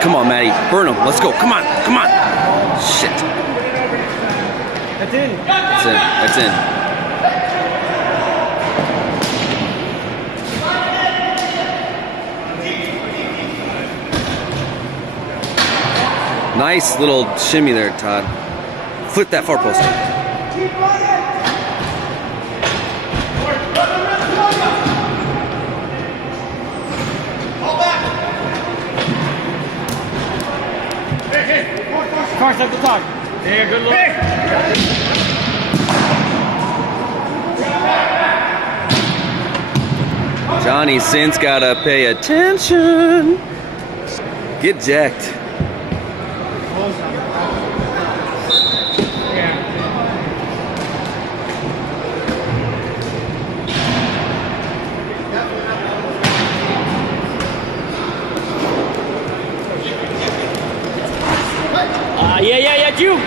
Come on, Maddie. Burn him. Let's go. Come on. Come on. Shit. That's in. That's in. That's in. Nice little shimmy there, Todd. Flip that far post. Carson at the top. Yeah, good look. Johnny Sin's gotta pay attention. Get jacked. Yeah, you. Yeah,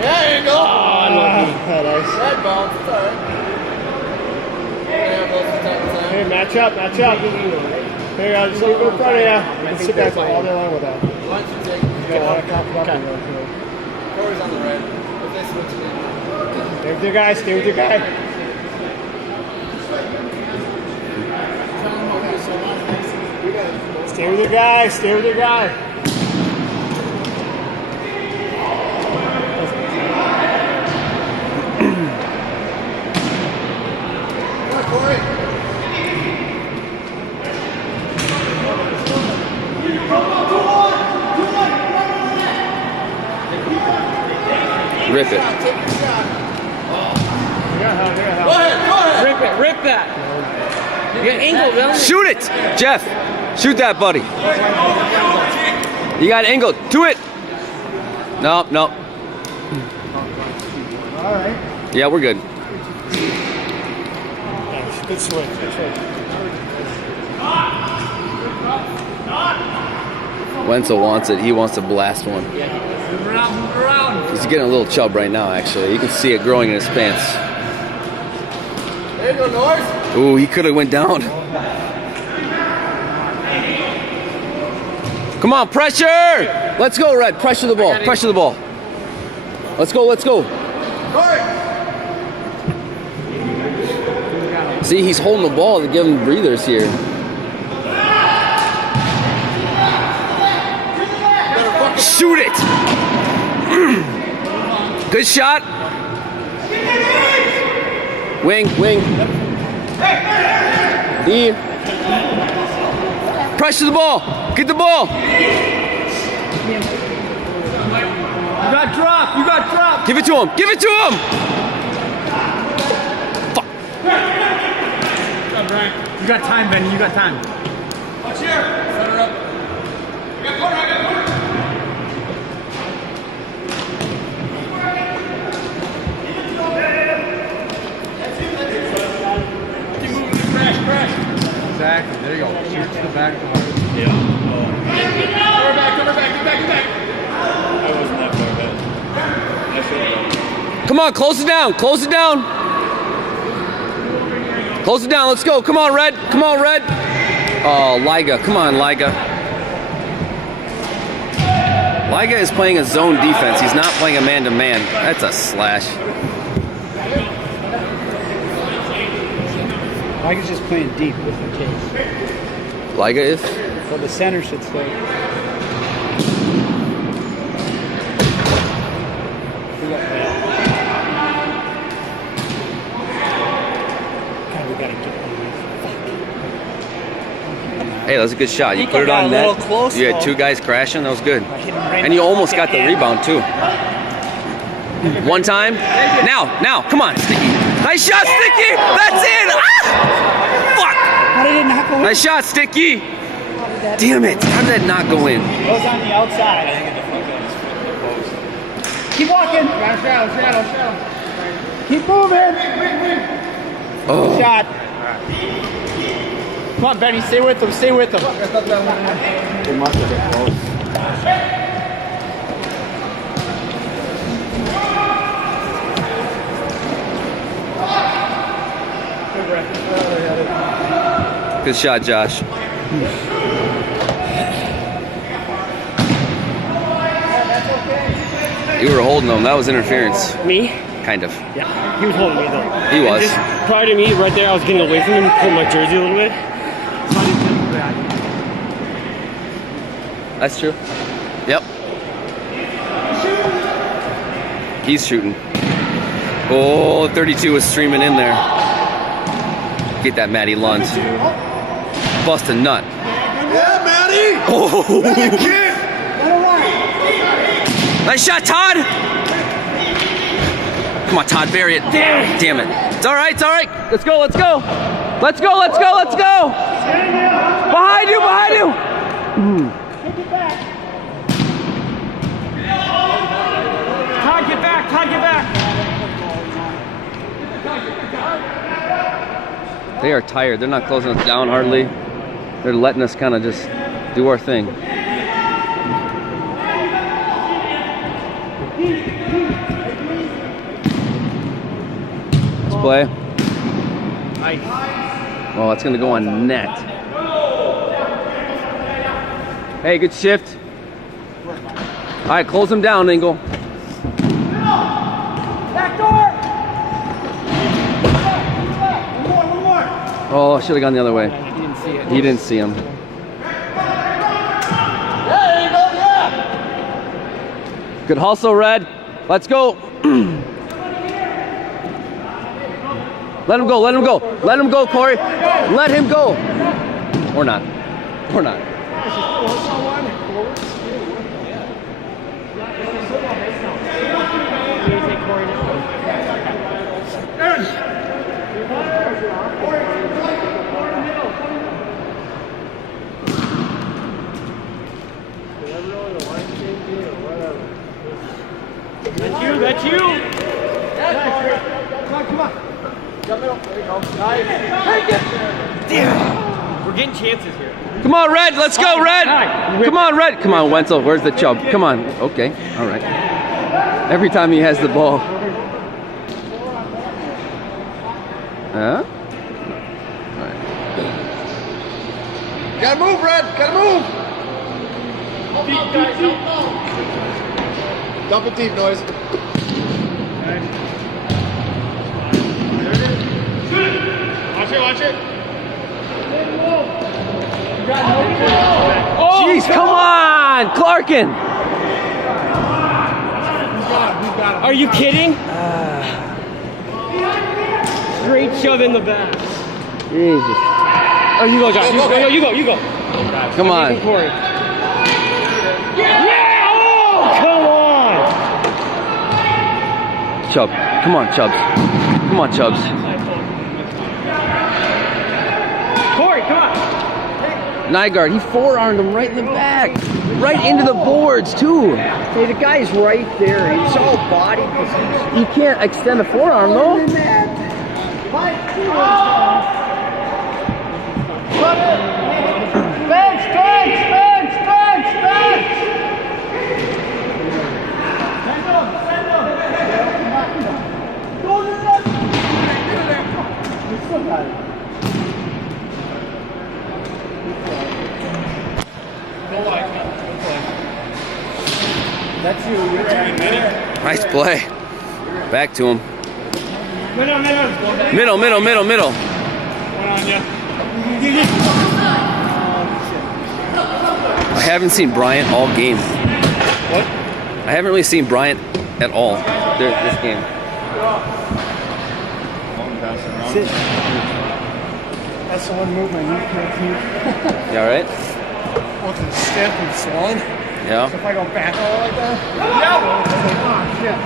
there you go. Oh, unlucky. Nice. That bounce, it's alright. Hey, match up. Here, I'll just leave it in front of you. You can sit back all day long with that. Why don't you take it? Corey's on the right. If they switch it in. Stay with your guy, stay with your guy. Stay with your guy, stay with your guy. Rip it. Go ahead. Rip that. You got angled, don't you? Shoot it, Jeff. Shoot that, buddy. You got angled. Do it. No. All right. Yeah, we're good. Good swing. Wenzel wants it. He wants to blast one. Move around. He's getting a little chub right now, actually. You can see it growing in his pants. There you go, North. Ooh, he could have went down. Come on, pressure! Let's go, Red. Pressure the ball. Pressure the ball. Let's go. See, he's holding the ball to give him breathers here. Shoot it! Good shot. Wing. E. Pressure the ball. Get the ball. You got drop. Give it to him. Fuck. You got time, Benny. You got time. Watch here. Set her up. I got corner. Keep moving to crash. Exactly. There you go. Shoot to the back. Cover back. Get back. That wasn't that Come on, close it down. Close it down. Close it down. Let's go. Come on, Red. Come on, Red. Oh, Liga. Come on, Liga. Liga is playing a zone defense. He's not playing a man-to-man. That's a slash. Liga's just playing deep with the case. Liga is? So the center should stay. God, we gotta get Hey, that was a good shot. You Nico put it got on a little net. close, You had though. two guys crashing. That was good. right And you in the almost got the fucking rebound, too. One time. Now. Come on, Sticky. Nice shot, Sticky. That's in. Ah! Fuck. How did it not go in? Nice shot, Sticky. Damn it. How did that not go in? It was on the outside. Keep walking. Shadow. Keep moving. Oh. Shot. Come on, Benny. Stay with him. Stay with him. They must have been close. Good shot, Josh. You were holding them. That was interference. Me? Kind of. Yeah. He was holding me though. He was. And just prior to me, right there, I was getting away from him, pulling my jersey a little bit. That's true. Yep. He's shooting. Oh, 32 was streaming in there. Get that Matty Lund. Bust a nut. Yeah, Matty! Oh. Kid! Nice shot, Todd. Come on, Todd, bury it. Damn it. It's all right. Let's go. Let's go. Behind you. Take it back. Todd, get back. They are tired. They're not closing us down hardly. They're letting us kind of just do our thing. Let's play. Nice. Oh, it's going to go on net. Hey, good shift. All right, close them down, Engel. Back door. One more. Oh, I should have gone the other way. He didn't see it. He didn't see him. Good hustle, Red. Let's go. Let him go. Let him go, Corey. Let him go. Or not. That's you. Come on. Jump middle. There you go. Nice. We're getting chances here. Come on, Red. Let's go, Red. Come on, Red. Come on, Wenzel. Where's the chub? Come on. Okay. All right. Every time he has the ball. Huh? All right. Gotta move, Red. Gotta move. Dump it deep, noise. Watch it. Jeez, come on, Clarkin. Are you kidding? Straight shove in the back. Jesus. Oh, you go, Josh. You go. Come on. Corey. Yeah! Oh, come on! Chubb. Come on, Chubbs. Corey, come on! Nygaard, he forearmed him right in the back. Right into the boards, too. Hey, the guy's right there. It's all body position. You can't extend the forearm, though. Bench! That's you. You're right. Nice play. Back to him. Middle. Middle. One on you. I haven't seen Bryant all game. What? I haven't really seen Bryant at all this game. Sit. That's the one move my knee can't You all right? What's it, stiff and swollen? Yeah. If I go back all like that? Yeah.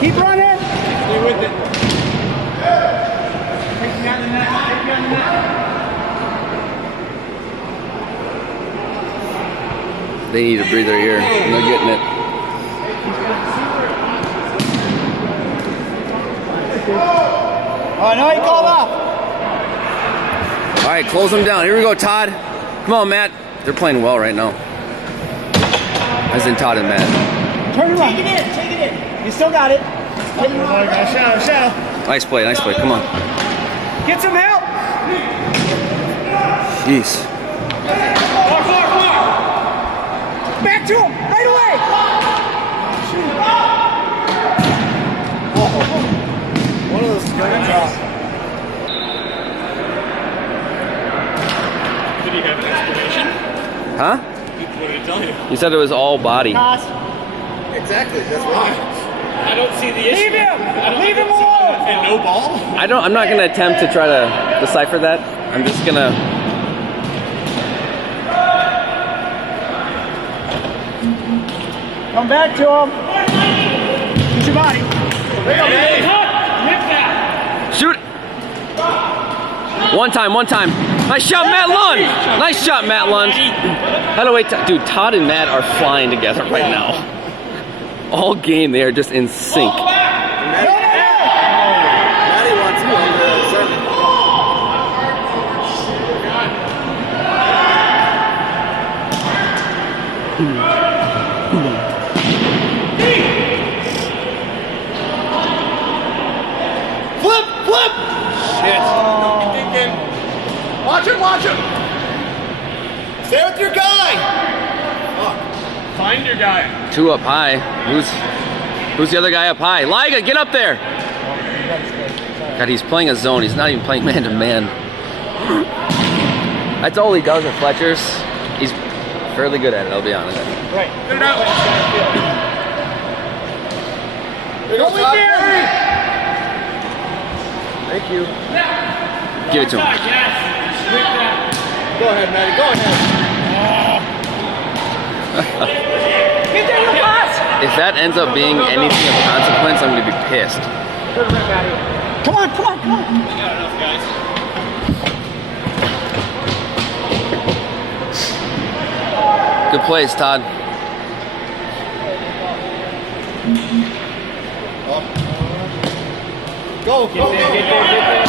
Keep running. Stay with it. They need to breathe their ear, and they're getting it. Oh, no, he called off. All right, close them down. Here we go, Todd. Come on, Matt. They're playing well right now. As in Todd and Matt. Turn around. Take it in. You still got it. Shadow. Nice play. Come on. Get some help. Jeez. Far. Back to him. Right away. One of those is going to drop. Did he have an explanation? Huh? What did he tell you? You said it was all body. Exactly. That's right. I don't see the issue. Leave him. Leave him alone. And no ball? I'm not gonna attempt to try to decipher that. I'm just gonna. Come back to him. Use your body. Shoot! One time. Nice shot, Matt Lund! Nice shot, Matt Lund. By the way, dude, Todd and Matt are flying together right now. All game, they are just in sync. Maddie wants you on the center. Flip! Shit. Thinking. Watch him! Stay with your guy! Fuck. Find your guy. Two up high. Who's the other guy up high? Liga, get up there! God, he's playing a zone. He's not even playing man-to-man. That's all he does at Fletcher's. He's fairly good at it, I'll be honest. Right. Get it out. Go in there. Thank you. Give it to him. Go ahead, Maddie. Go ahead. Get there, you pass. If that ends up being anything of consequence, I'm going to be pissed. Come on. We got enough, guys. Good plays, Todd. Go. Get there.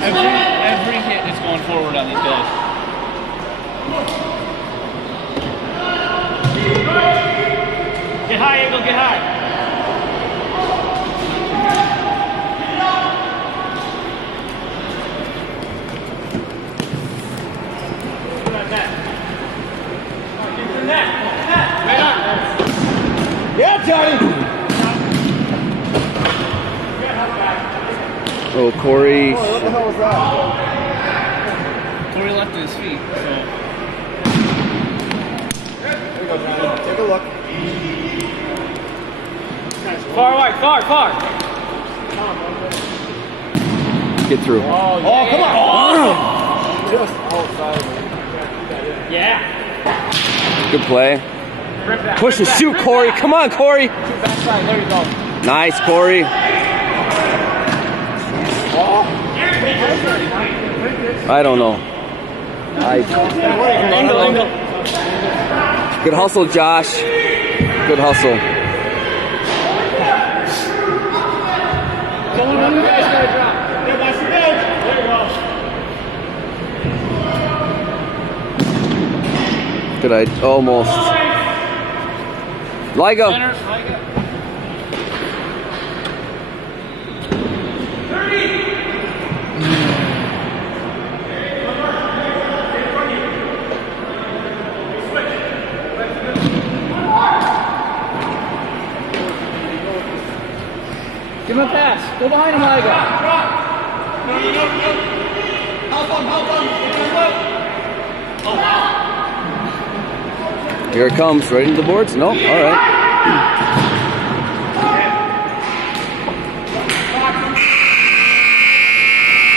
Every hit is going forward on these guys. Get high, Eagle, get high. Yeah, Johnny. Oh, Corey. What the hell was that? Corey left his feet, so. There you go, Johnny. Take a look. Far away, far. Get through. Oh, come on. Just outside. Yeah. Good play. Push and shoot, Corey. Come on, Corey. Backside. There you go. Nice, Corey. I don't know. Angle. Good hustle, Josh. Good hustle. Someone on the guy's gonna drop. There, that's the edge. There you go. Good idea. Almost. Ligo. Center, Give him a pass. Go behind him, Igo. Here it comes, right into the boards? Nope, all right.